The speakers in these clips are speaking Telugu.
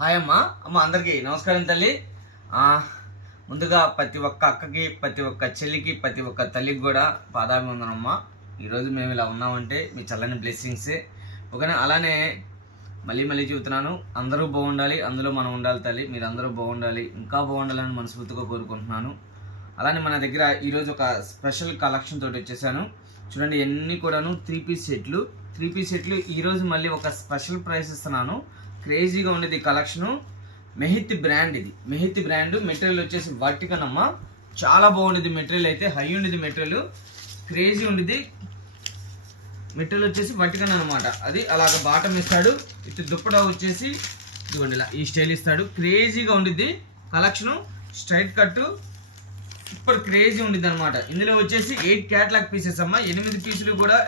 హాయ్ అమ్మ అందరికీ నమస్కారం తల్లి. ముందుగా ప్రతి ఒక్క అక్కకి, ప్రతి ఒక్క చెల్లికి, ప్రతి ఒక్క తల్లికి కూడా పాదాభివందనం అమ్మ. ఈరోజు మేము ఇలా ఉన్నామంటే మీ చల్లని బ్లెస్సింగ్సే. ఓకేనా? అలానే మళ్ళీ చెబుతున్నాను, అందరూ బాగుండాలి, అందులో మనం ఉండాలి తల్లి. మీరు అందరూ బాగుండాలి, ఇంకా బాగుండాలని మనస్ఫూర్తిగా కోరుకుంటున్నాను. అలానే మన దగ్గర ఈరోజు ఒక స్పెషల్ కలెక్షన్ తోటి వచ్చేసాను. చూడండి, ఎన్ని కూడాను 3 పీస్ సెట్లు. ఈరోజు మళ్ళీ ఒక స్పెషల్ ప్రైస్ ఇస్తున్నాను. క్రేజీగా ఉండేది కలెక్షను. మెహిత్ బ్రాండ్, ఇది మెహిత్ బ్రాండ్. మెటీరియల్ వచ్చేసి వర్టికన్ అమ్మ. చాలా బాగుండేది మెటీరియల్, అయితే హై ఉండేది మెటీరియల్, క్రేజీ ఉండేది మెటీరియల్ వచ్చేసి వర్టికన్ అనమాట. అది అలాగ బాటం ఇస్తాడు, ఇటు దుప్పటా వచ్చేసి ఇదిగోండి ఇలా ఈ స్టైల్ ఇస్తాడు. క్రేజీగా ఉండిద్ది collection. Straight cut super crazy ఉండిద్ది అనమాట. ఇందులో వచ్చేసి 8 క్యాట్లాగ్ పీసెస్ అమ్మ. 8 పీసులు కూడా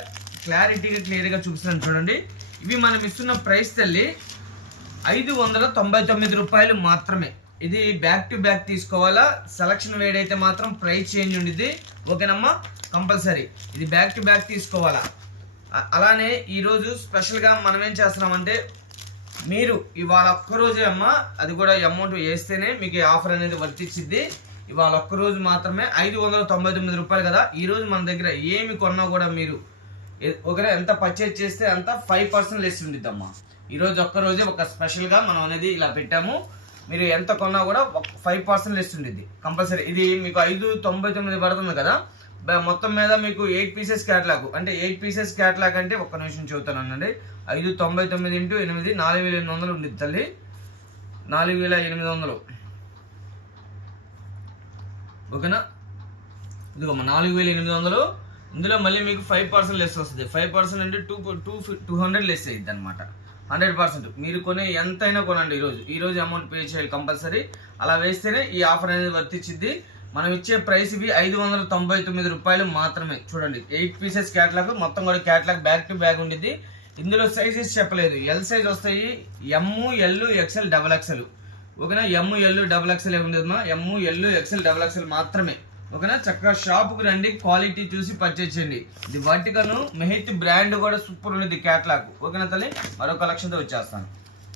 క్లియర్గా చూపిస్తాను చూడండి. ఇవి మనం ఇస్తున్న ప్రైస్ తల్లి 599 రూపాయలు మాత్రమే. ఇది బ్యాక్ టు బ్యాక్ తీసుకోవాలా, సెలక్షన్ వేడైతే మాత్రం ప్రైస్ చేంజ్ ఉండిద్ది. ఓకేనమ్మా? కంపల్సరీ ఇది బ్యాక్ టు బ్యాక్ తీసుకోవాలా. అలానే ఈరోజు స్పెషల్గా మనం ఏం చేస్తున్నామంటే, మీరు ఇవాళ ఒక్కరోజే అమ్మ, అది కూడా అమౌంట్ వేస్తేనే మీకు ఈ ఆఫర్ అనేది వర్తించిద్ది. ఇవాళ ఒక్కరోజు మాత్రమే 599 రూపాయలు కదా. ఈరోజు మన దగ్గర ఏమి కొన్నా కూడా మీరు ఓకేనా, ఎంత పర్చేజ్ చేస్తే అంత 5% లెస్ ఉండిద్దమ్మా. ఈరోజు ఒక్కరోజే ఒక స్పెషల్గా మనం అనేది ఇలా పెట్టాము. మీరు ఎంత కొన్నా కూడా 5% లెస్ ఉండిద్ది కంపల్సరీ. ఇది మీకు 599 పడుతుంది కదా. మొత్తం మీద మీకు 8 పీసెస్ క్యాట్లాగ్, అంటే 8 పీసెస్ క్యాట్లాగ్ అంటే ఒక్క నిమిషం చూస్తానండి. 599 × 8 4800 ఉండిద్ది తల్లి. 4800 ఓకేనా. ఇదిగో 4800. ఇందులో మళ్ళీ మీకు 5% లెస్ వస్తుంది. 5% అంటే 200 లెస్ అయ్యిద్ది అనమాట. 100% మీరు కొనే ఎంతైనా కొనండి. ఈరోజు అమౌంట్ పే చేయాలి కంపల్సరీ. అలా వేస్తేనే ఈ ఆఫర్ అనేది వర్తించిద్ది. మనం ఇచ్చే ప్రైస్ ఇవి 599 రూపాయలు మాత్రమే. చూడండి, 8 పీసెస్ క్యాట్లాగ్, మొత్తం కూడా క్యాట్లాగ్ బ్యాక్ టు బ్యాక్ ఉండిద్ది. ఇందులో సైజెస్ చెప్పలేదు. ఎల్ సైజ్ వస్తాయి, ఎమ్, ఎల్, ఎక్స్ఎల్, XXL. ఓకేనా? ఎమ్, ఎల్, XXL ఉండదమ్మా. ఎమ్, ఎల్, ఎక్స్ఎల్, XXL మాత్రమే. ఓకేనా? చక్కగా షాప్కి రండి, క్వాలిటీ చూసి పర్చేజ్ చేయండి. ఇది వర్టికన్ మెహిత్ బ్రాండ్ కూడా సూపర్ ఉన్నది క్యాట్లాగ్. ఓకేనా తల్లి? మరో కలెక్షన్తో వచ్చేస్తాను.